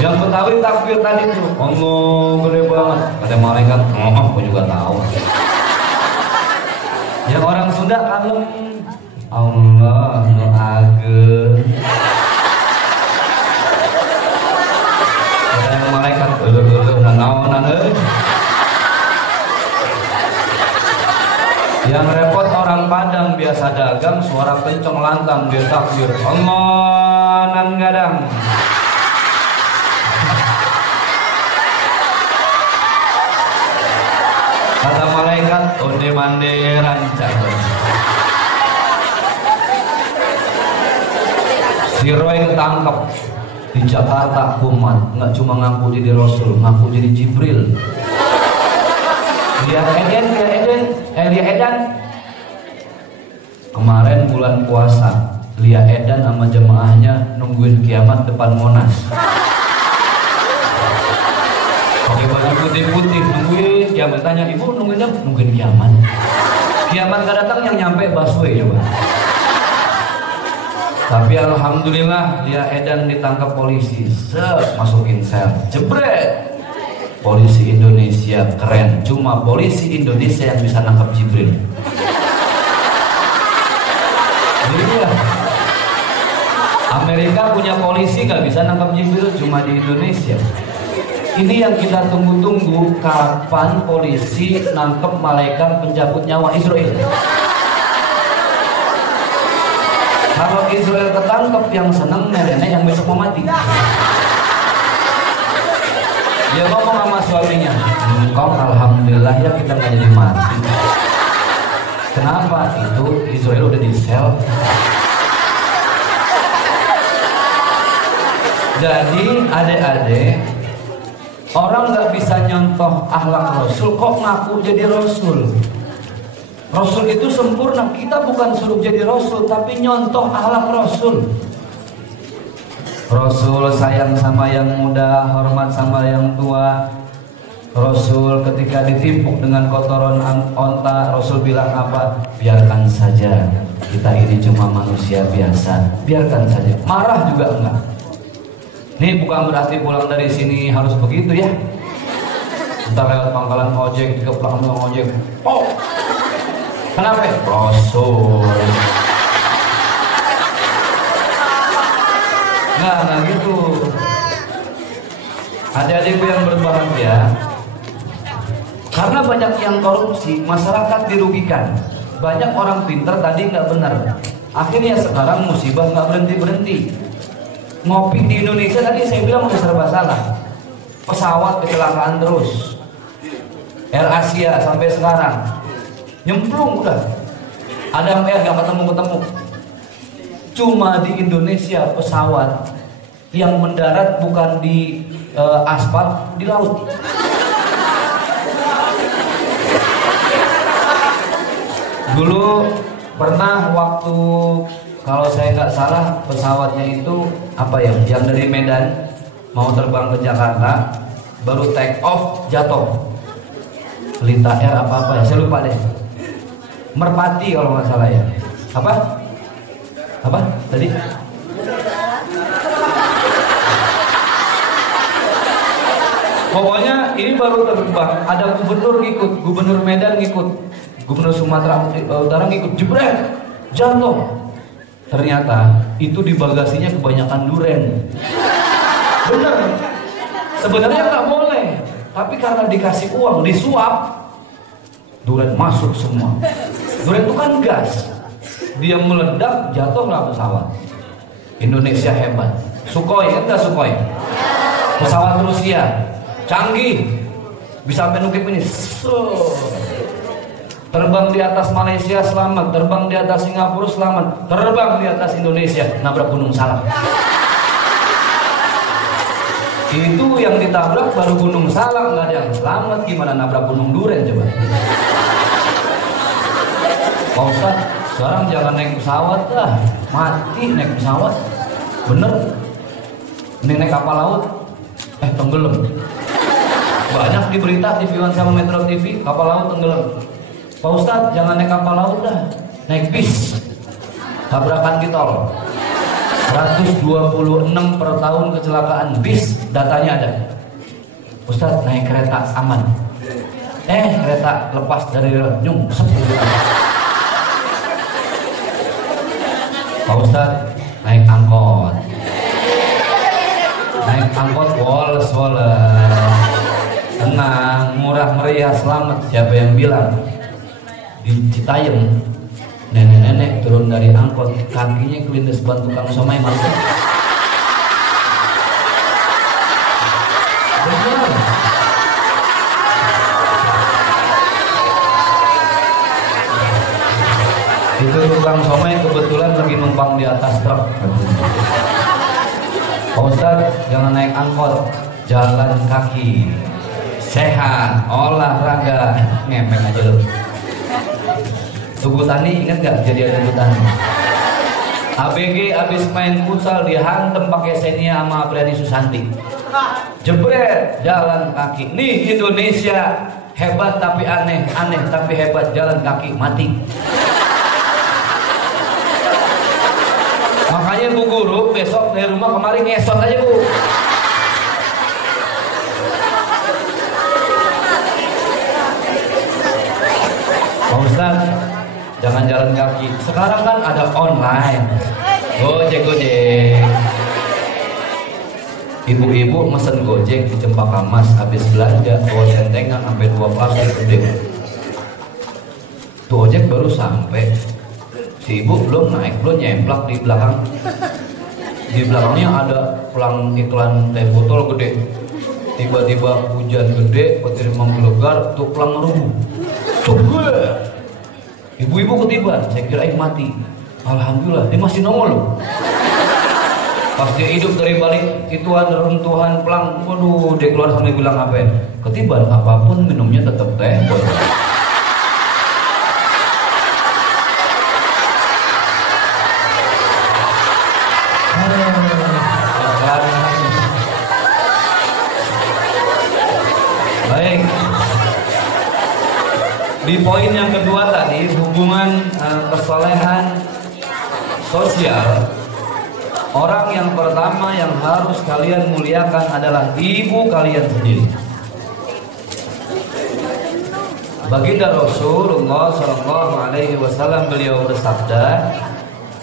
Yang Betawi takbir tadi tuh, Allah gede banget. Kata malaikat, aku juga tahu. Yang orang Sunda kalem, Allah nu ageng. Kata yang malaikat, naon euy. Yang repot orang Padang biasa dagang, suara kenceng lantang dia takbir, Allah nan gadang. Kata malaikat, onde mande rancang. Si Roy ketangkep di Jakarta kumat, nggak cuma ngaku jadi Rasul, ngaku jadi Jibril. Dia Edan. Kemarin bulan puasa, Lia Edan sama jemaahnya nungguin kiamat depan Monas. Pakai baju putih-putih nungguin kiamat. Tanya ibu nungguin kiamat. Kiamat gak datang, yang nyampe busway coba. Tapi alhamdulillah Lia Edan ditangkap polisi, masukin sel, jebret. Polisi Indonesia keren, cuma polisi Indonesia yang bisa nangkap Jibril. Iya. Amerika punya polisi nggak bisa nangkap Jibril, cuma di Indonesia. Ini yang kita tunggu-tunggu, kapan polisi nangkep malaikat pencabut nyawa Israel. Kalau Israel ketangkep, yang seneng nenek yang besok mau mati. Dia ngomong sama suaminya, engkau alhamdulillah ya kita nggak jadi mati. Kenapa? Itu Israel udah di sel. Jadi adik-adik, orang nggak bisa nyontoh akhlak Rasul, kok ngaku jadi Rasul? Rasul itu sempurna. Kita bukan suruh jadi Rasul, tapi nyontoh akhlak Rasul. Rasul sayang sama yang muda, hormat sama yang tua. Rasul ketika ditimpuk dengan kotoran onta, Rasul bilang apa? Biarkan saja, kita ini cuma manusia biasa, biarkan saja. Marah juga enggak. Ini bukan berarti pulang dari sini harus begitu ya. Entah lewat pangkalan ojek, dikeplak sama ojek. Oh, kenapa? Rasul. Nah gitu. Adik-adikku yang berbahagia, karena banyak yang korupsi, masyarakat dirugikan. Banyak orang pintar tadi nggak benar. Akhirnya sekarang musibah nggak berhenti-berhenti. Ngopi di Indonesia tadi saya bilang udah serba salah. Pesawat kecelakaan terus. Air Asia sampai sekarang nyemplung udah. Ada yang nggak ketemu-ketemu. Cuma di Indonesia pesawat yang mendarat bukan di aspal, di laut. Dulu pernah waktu, kalau saya nggak salah, pesawatnya itu apa ya, yang dari Medan mau terbang ke Jakarta, baru take off jatuh. Pelita Air apa ya, saya lupa deh. Merpati kalau nggak salah ya. Apa tadi? Pokoknya ini baru terbang, ada gubernur ngikut, gubernur Medan ngikut, gubernur Sumatera Utara ngikut, jebret, jatuh. Ternyata itu di bagasinya kebanyakan duren. Bener, sebenarnya nggak boleh, tapi karena dikasih uang, disuap, duren masuk semua. Duren itu kan gas, dia meledak, jatuhlah pesawat. Indonesia hebat. Sukhoi, kan nggak Sukhoi? Pesawat Rusia, canggih, bisa sampai nukip ini. Terbang di atas Malaysia selamat, terbang di atas Singapura selamat, terbang di atas Indonesia nabrak Gunung Salak. Itu yang ditabrak baru Gunung Salak, nggak ada yang selamat. Gimana nabrak Gunung Duren coba? Pak Ustadz, sekarang jangan naik pesawat lah, mati naik pesawat. Bener, ini naik kapal laut, tenggelam. Banyak di berita TV One sama Metro TV, kapal laut tenggelam. Pak Ustadz, jangan naik kapal laut dah, naik bis. Tabrakan di tol. 126 per tahun kecelakaan bis, datanya ada. Ustadz, naik kereta aman. Kereta lepas dari rel, nyungsep. Pak Ustadz, naik angkot. Naik angkot woles. Tenang, murah meriah, selamat. Siapa yang bilang? Di Citayam, nenek-nenek turun dari angkot, kakinya kelindes ban tukang somai masuk. Benar. Itu tukang somai kebetulan lagi numpang di atas truk. Pak Ustadz, jangan naik angkot, jalan kaki, sehat, olahraga, ngepeng aja lu. Tugu Tani, ingat gak kejadian Tugu Tani? ABG abis main futsal dihantam pakai Xenia sama Apriani Susanti. Jebret, jalan kaki. Nih Indonesia hebat tapi aneh, aneh tapi hebat, jalan kaki mati. Makanya Bu Guru besok dari rumah kemarin ngesot aja Bu. Pak Ustadz, jangan jalan kaki. Sekarang kan ada online, Gojek. Ibu-ibu mesen Gojek di Cempaka Mas, habis belanja bawa sentengan sampai 2 plastik gede. Tuh ojek baru sampai, si ibu belum naik, belum nyemplak di belakang. Di belakangnya ada pelang iklan teh botol gede. Tiba-tiba hujan gede, petir menggelegar, tuh pelang rubuh. Coba, ibu-ibu ketiban, saya kira mati. Alhamdulillah, dia masih nongol loh. Pas dia hidup dari balik ituan runtuhan pelang, waduh, dia keluar sampai bilang apa ya? Ketiban, apapun minumnya tetap teh botol. Baik. Di poin yang kedua tadi, hubungan kesalehan sosial. Orang yang pertama yang harus kalian muliakan adalah ibu kalian sendiri. Baginda Rasulullah Shallallahu Alaihi Wasallam beliau bersabda,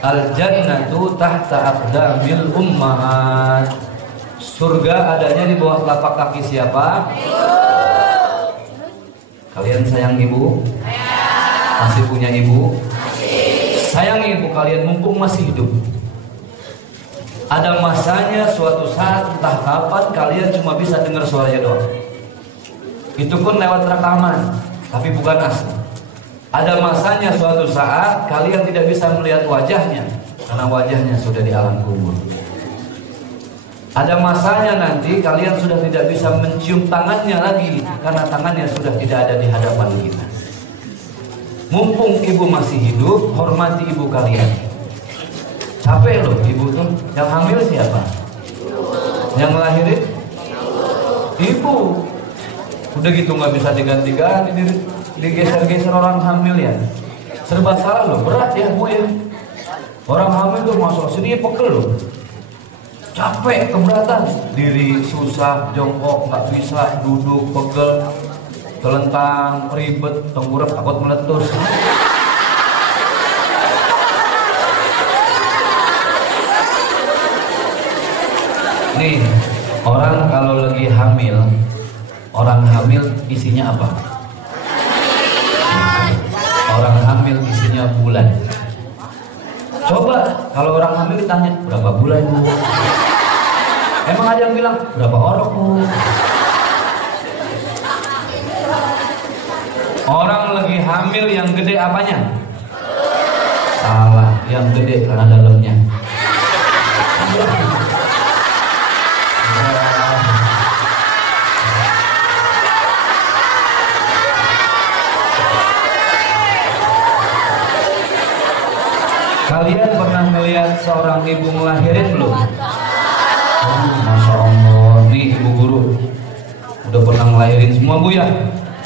Al jannatu tahta aqdamil ummahat. Surga adanya di bawah telapak kaki siapa? Kalian sayang ibu? Masih punya ibu? Sayang ibu kalian mumpung masih hidup. Ada masanya suatu saat entah kapan kalian cuma bisa dengar suaranya doang. Itu pun lewat rekaman, tapi bukan asli. Ada masanya suatu saat kalian tidak bisa melihat wajahnya karena wajahnya sudah di alam kubur. Ada masanya nanti kalian sudah tidak bisa mencium tangannya lagi karena tangannya sudah tidak ada di hadapan kita. Mumpung ibu masih hidup, hormati ibu kalian. Capek loh ibu tuh. Yang hamil siapa? Yang ngelahirin? Ibu. Udah gitu nggak bisa diganti-ganti, digeser-geser orang hamil ya. Serba salah loh, berat ya bu ya. Orang hamil tuh masuk sini pegel loh. Capek, keberatan, diri susah, jongkok nggak bisa, duduk pegel, telentang, ribet, tenggorok takut meletus. Nih, orang kalau lagi hamil, orang hamil isinya apa? Orang hamil isinya bulan. Coba kalau orang hamil ditanya berapa bulan bu? Emang ada yang bilang berapa orok bu? Orang lagi hamil yang gede apanya? Salah, yang gede karena dalamnya. Kalian pernah melihat seorang ibu ngelahirin belum? Masya Allah, nih ibu guru udah pernah ngelahirin semua bu ya?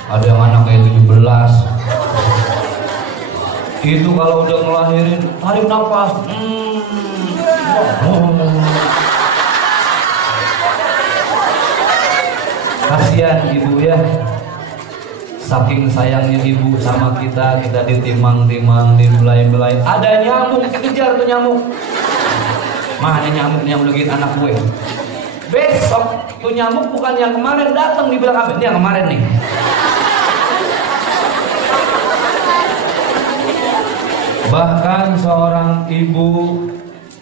Ada yang anak kayak 17. Itu kalau udah ngelahirin, tarik nafas. Kasihan ibu ya. Saking sayangnya ibu sama kita ditimang-timang, dibelai-belai. Ada nyamuk, kejar tuh nyamuk. Mana nyamuk yang udah gitu anak gue? Besok tuh nyamuk bukan yang kemarin datang dibilang apa? Ini yang kemarin nih. Bahkan seorang ibu,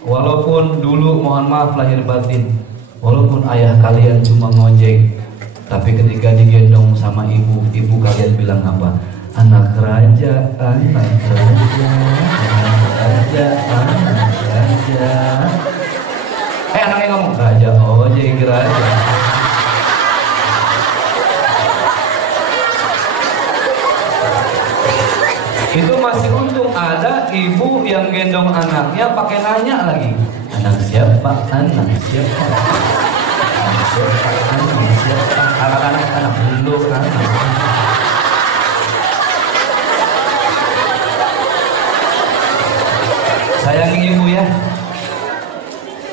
walaupun dulu mohon maaf lahir batin, walaupun ayah kalian cuma ngojek, tapi ketika digendong sama ibu, ibu kalian bilang apa? Anak raja, anak raja, anak raja, anak raja. Anaknya ngomong raja, oh jadi raja. Itu masih untung ada ibu yang gendong anaknya pakai nanya lagi. Anak siapa? Anak siapa? Anak siapa? Anak siapa? Anak dulu anak. Sayangi ibu ya.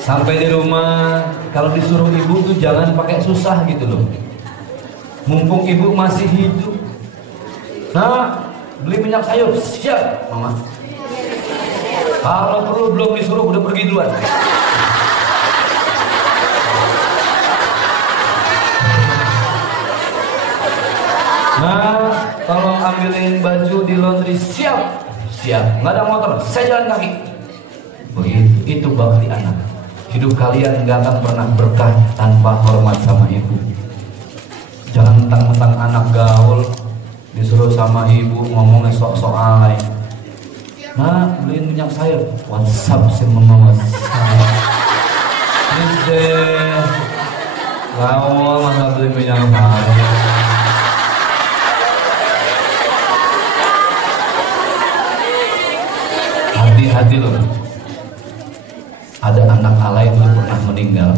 Sampai di rumah kalau disuruh ibu tuh jangan pakai susah gitu loh. Mumpung ibu masih hidup. Nah, beli minyak sayur. Siap mama. Kalau perlu belum disuruh udah pergi duluan. Nah, kalau ambilin baju di laundry, siap. Nggak ada motor, saya jalan kaki. Begitu, itu bakti anak. Hidup kalian nggak akan pernah berkah tanpa hormat sama ibu. Jangan mentang-mentang anak gaul disuruh sama ibu ngomongnya sok-sok alay. Nah, beliin minyak sayur. WhatsApp sih mama WhatsApp. Ini gaul masa beli minyak sayur. Hati-hati loh. Ada anak alay dulu pernah meninggal.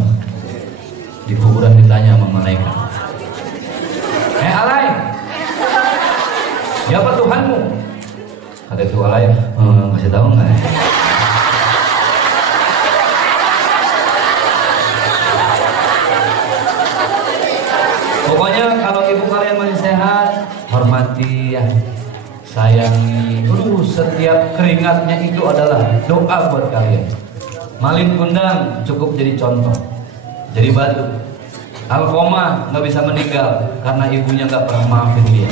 Di kuburan ditanya sama malaikat. Alay, siapa Tuhanmu? Kata itu alay, kasih tahu nggak? Pokoknya kalau ibu kalian masih sehat, hormati ya. Sayangi, setiap keringatnya itu adalah doa buat kalian. Malin kundang cukup jadi contoh, jadi batu. Alkoma nggak bisa meninggal karena ibunya nggak pernah maafin dia.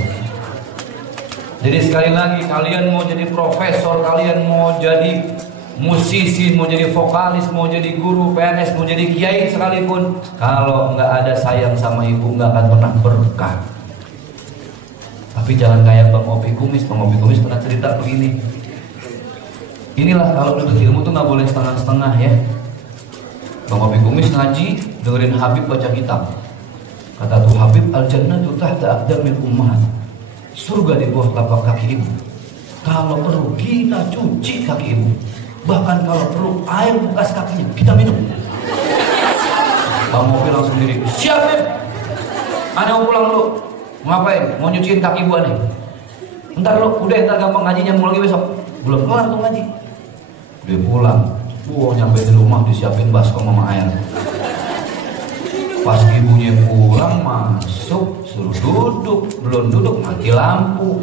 Jadi sekali lagi, kalian mau jadi profesor, kalian mau jadi musisi, mau jadi vokalis, mau jadi guru, PNS, mau jadi kiai sekalipun, kalau nggak ada sayang sama ibu nggak akan pernah berkah. Tapi jangan kayak Bang Opi Kumis. Bang Opi Kumis pernah cerita begini. Inilah kalau duduk ilmu tuh nggak boleh setengah-setengah ya. Bang Opi Kumis ngaji, dengerin Habib baca kitab. Kata tuh Habib, al-jannatu tahta aqdamil ummahat. Surga di bawah telapak kaki ibu. Kalau perlu kita cuci kaki ibu. Bahkan kalau perlu air bekas kakinya kita minum. Bang Opi langsung diri. Siap ya? Ana mau pulang dulu. Ngapain? Mau nyuciin kaki gua nih. Ntar lo, udah ntar gampang ngajinya, mau lagi besok. Belum kelar tuh ngaji. Dia pulang. Nyampe di rumah disiapin baskom sama air. Pas ibunya pulang masuk, suruh duduk. Belum duduk mati lampu.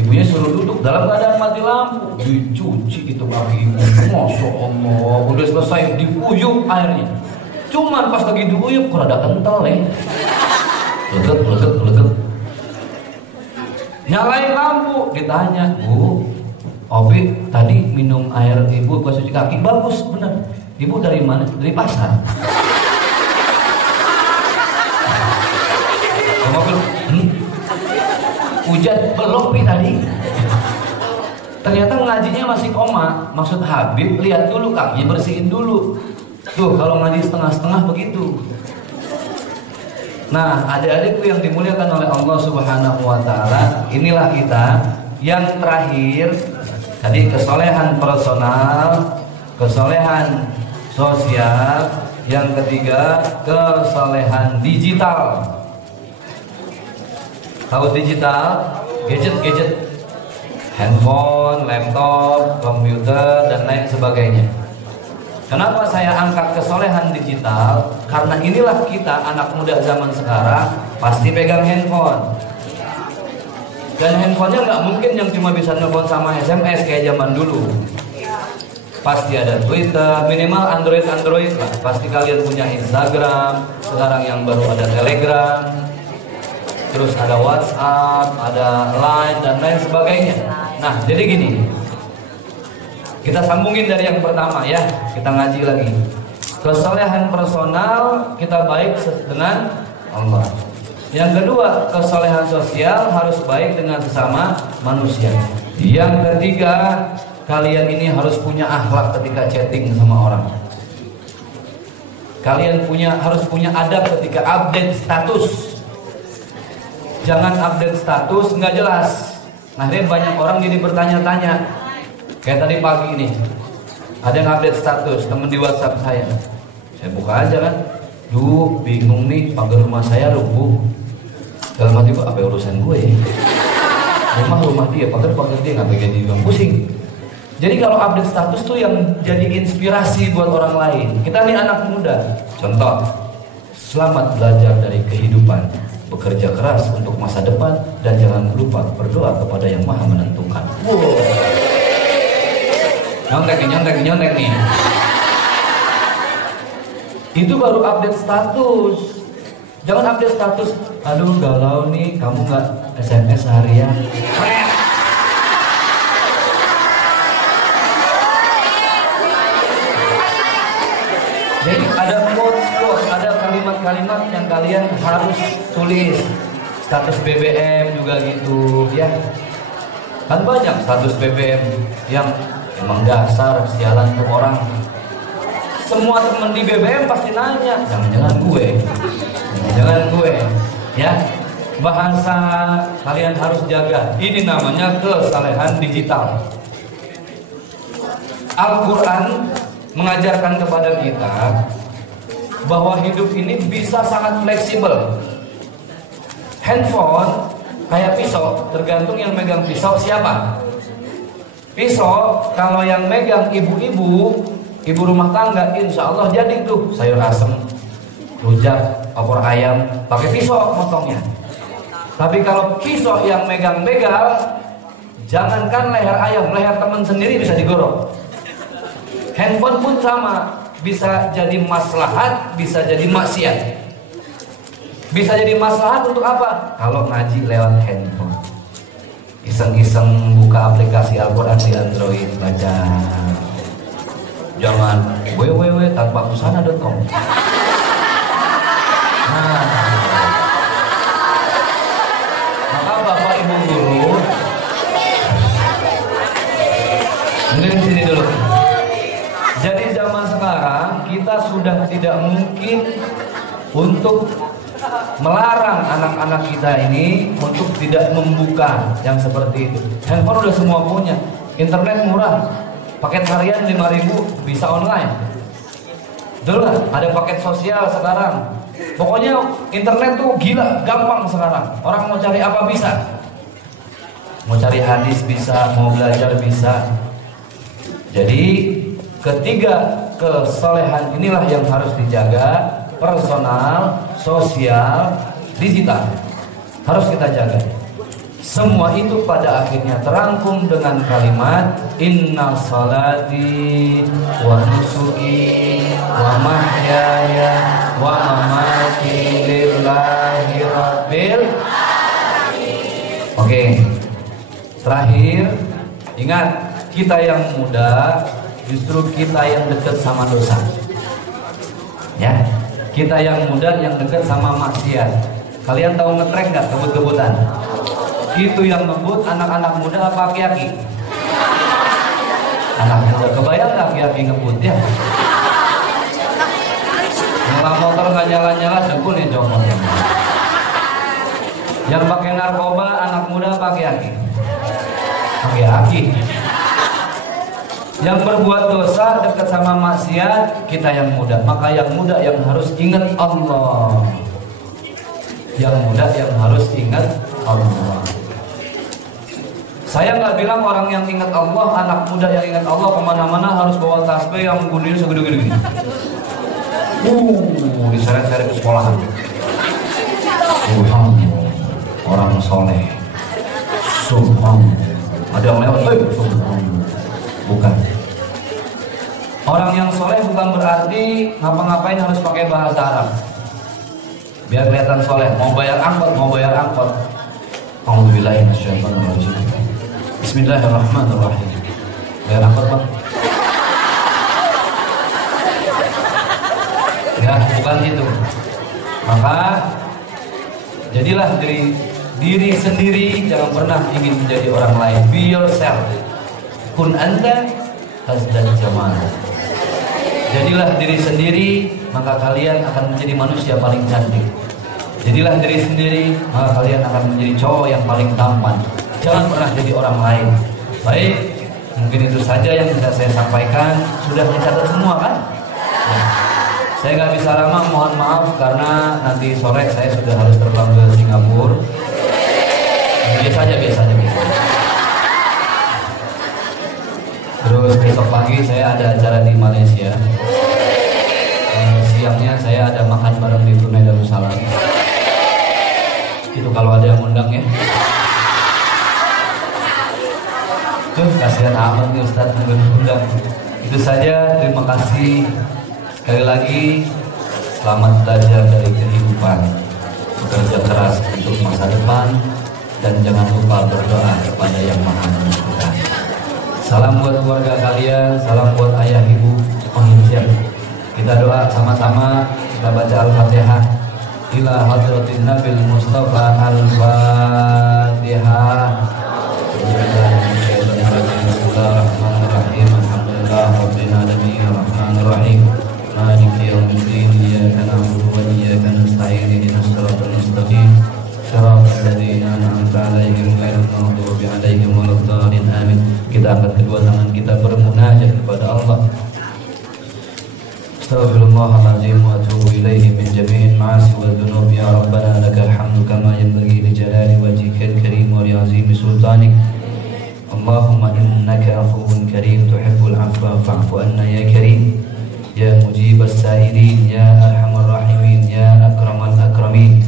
Ibunya suruh duduk dalam keadaan mati lampu. Dicuci itu kaki ibu. Masya Allah. Udah selesai diuyup airnya. Cuman pas lagi diuyup kok ada kental ya. Leget. Nyalain lampu, ditanya, Bu, Opi tadi minum air ibu buat cuci kaki, bagus bener. Ibu dari mana? Dari pasar. Hujan belum Pi tadi. Ternyata ngajinya masih koma. Maksud Habib, lihat dulu kakinya, bersihin dulu. Tuh kalau ngaji setengah-setengah begitu. Nah, adik-adikku yang dimuliakan oleh Allah Subhanahu wa Ta'ala, inilah kita yang terakhir tadi, kesolehan personal, kesolehan sosial, yang ketiga kesolehan digital. Tahu digital? Gadget, handphone, laptop, komputer, dan lain sebagainya. Kenapa saya angkat kesolehan digital? Karena inilah kita anak muda zaman sekarang pasti pegang handphone. Dan handphonenya nggak mungkin yang cuma bisa nelfon sama SMS kayak zaman dulu. Pasti ada Twitter, minimal Android lah. Pasti kalian punya Instagram, sekarang yang baru ada Telegram, terus ada WhatsApp, ada Line, dan lain sebagainya. Nah, jadi gini, kita sambungin dari yang pertama ya, kita ngaji lagi. Kesolehan personal kita baik dengan Allah. Yang kedua, kesolehan sosial harus baik dengan sesama manusia. Yang ketiga, kalian ini harus punya akhlak ketika chatting sama orang. Kalian harus punya adab ketika update status. Jangan update status nggak jelas. Nah, ini banyak orang jadi bertanya-tanya. Kayak tadi pagi ini, ada yang update status temen di WhatsApp saya. Saya buka aja kan, duh bingung nih, pagar rumah saya rubuh. Dalam hati, apa urusan gue ya? Rumah dia, pagar dia, nggak pengen dia pusing. Jadi kalau update status tuh yang jadi inspirasi buat orang lain. Kita nih anak muda, contoh, selamat belajar dari kehidupan. bekerja keras untuk masa depan, dan jangan lupa berdoa kepada yang maha menentukan. Wow. Nyontek nih. Itu baru update status. Jangan update status, aduh galau nih, kamu nggak SMS harian. Jadi ada quotes, ada kalimat-kalimat yang kalian harus tulis. Status BBM juga gitu, ya. Kan banyak status BBM yang emang dasar sialan tuh orang. Semua temen di BBM pasti nanya, jangan-jangan gue, ya. Bahasa kalian harus jaga. Ini namanya kesalehan digital. Al-Quran mengajarkan kepada kita bahwa hidup ini bisa sangat fleksibel. Handphone kayak pisau, tergantung yang megang pisau siapa. Pisau kalau yang megang ibu rumah tangga, insya Allah jadi tuh sayur asem, rujak, opor ayam, pakai pisau motongnya. Tapi kalau pisau yang megang begal, jangankan leher ayam, leher teman sendiri bisa digorok. Handphone pun sama, bisa jadi maslahat, bisa jadi maksiat. Bisa jadi maslahat untuk apa? Kalau ngaji lewat handphone, iseng-iseng buka aplikasi Al-Quran di Android, baca. Jangan www.tanpabusana.com. Nah, maka Bapak Ibu guru, mungkin di sini dulu. Jadi zaman sekarang kita sudah tidak mungkin untuk melarang anak-anak kita ini untuk tidak membuka yang seperti itu. Handphone udah semua punya, internet murah, paket harian 5.000 bisa online. Betul lah, ada paket sosial sekarang. Pokoknya internet tuh gila, gampang sekarang. Orang mau cari apa bisa. Mau cari hadis bisa, mau belajar bisa. Jadi ketiga kesalehan inilah yang harus dijaga. Personal, sosial, digital harus kita jaga. Semua itu pada akhirnya terangkum dengan kalimat inna salati wa nusuki wa mahyaya wa mamati lillahi rabbil alamin. Oke. Terakhir, ingat, kita yang muda justru kita yang dekat sama dosa. Ya. Kita yang muda yang dekat sama maksiat. Kalian tahu ngetrek nggak kebut-kebutan? Itu yang ngebut anak-anak muda apa aki-aki? Anak muda. Kebayang nggak aki-aki ngebut ya? Yang motor nggak nyala-nyala dengkul nih jongkok. Yang pakai narkoba anak muda apa aki-aki? Aki-aki. Yang berbuat dosa dekat sama maksiat, kita yang muda. Maka yang muda yang harus ingat Allah. Yang muda yang harus ingat Allah. Saya nggak bilang orang yang ingat Allah, anak muda yang ingat Allah kemana-mana harus bawa tasbih yang gunanya segede-gede gini. Diseret-seret ke sekolahan. Subhanallah, orang soleh. Subhanallah. Ada yang lewat, subhanallah. Bukan. Orang yang soleh bukan berarti ngapa-ngapain harus pakai bahasa Arab. Biar kelihatan soleh. Mau bayar angkot. A'udzubillahi minasyaitonir rajim. Bismillahirrahmanirrahim. Bayar angkot, Bang. Ya, bukan itu. Maka jadilah diri sendiri, jangan pernah ingin menjadi orang lain. Be yourself. Kun anta hasdan jamal. Jadilah diri sendiri, maka kalian akan menjadi manusia paling cantik. Jadilah diri sendiri, maka kalian akan menjadi cowok yang paling tampan. Jangan pernah jadi orang lain. Baik, mungkin itu saja yang bisa saya sampaikan. Sudah dicatat semua kan? Ya. Saya nggak bisa lama, mohon maaf karena nanti sore saya sudah harus terbang ke Singapura. Biasa aja. Terus besok pagi saya ada acara di Malaysia. Siangnya saya ada makan bareng di Brunei Darussalam. Itu kalau ada yang undang ya. Kasihan amat nih Ustadz undang. Itu saja, terima kasih. Sekali lagi, selamat belajar dari kehidupan. Bekerja keras untuk masa depan. Dan jangan lupa berdoa kepada Yang Maha Menentukan. Salam buat keluarga kalian, salam buat ayah ibu. Kita doa sama-sama, kita baca Al-Fatihah. Ila hadratin Nabil Mustafa Al-Fatihah. Bismillahirrahmanirrahim. Alhamdulillah rabbil alamin arrahmanir rahim. Maliki yaumiddin. Iyyaka na'budu wa iyyaka nasta'in. Ihdinas siratal mustaqim. Shiratal ladzina an'amta 'alaihim ghairil maghdubi 'alaihim waladdallin. Amin. Kita angkat kedua tangan kita bermunajat kepada Allah. Astaghfirullahaladzim wa atubu ilaihi min jami'il ma'asi wa dhunub. Ya Rabbana lakal hamdu kama yanbaghi li jalali wajhikal karim wa li 'azimi sultanik. Allahumma innaka afuwun karim tuhibbul 'afwa fa'fu anna ya karim. Ya mujibas sa'ilin, ya arhamar rahimin, ya akramal akramin.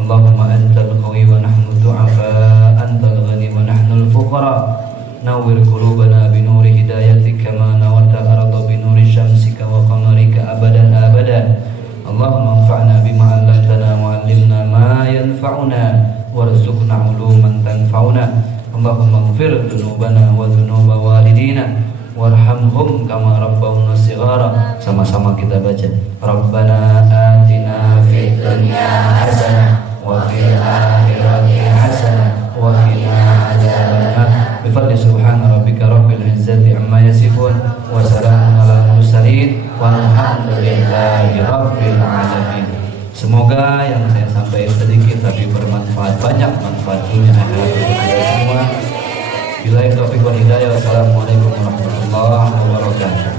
Allahumma antal qawi wa nahnu du'afa, antal ghani wa nahnu al-fuqara. Nawwir qulubana bi nuri hidayatik kama nawarta arda bi nuri syamsika wa qamarika abadan abada. Allahumma anfa'na bima 'allamtana wa 'allimna ma yanfa'una warzuqna 'uluman tanfa'una. Allahumma ighfir dzunubana wa dzunuba walidina warhamhum kama rabbawna shighara. Sama-sama kita baca. Rabbana atina fid dunya hasanah wa fil akhirati hasanah wa qina adzabannar. Bifadli subhana rabbika rabbil izzati amma yasifun wa salamun alal mursalin walhamdulillahi rabbil alamin. Semoga yang saya sampaikan sedikit tapi bermanfaat, banyak manfaat dunia akhirat untuk kita semua. Billahi taufiq wal hidayah. Wassalamualaikum warahmatullahi wabarakatuh.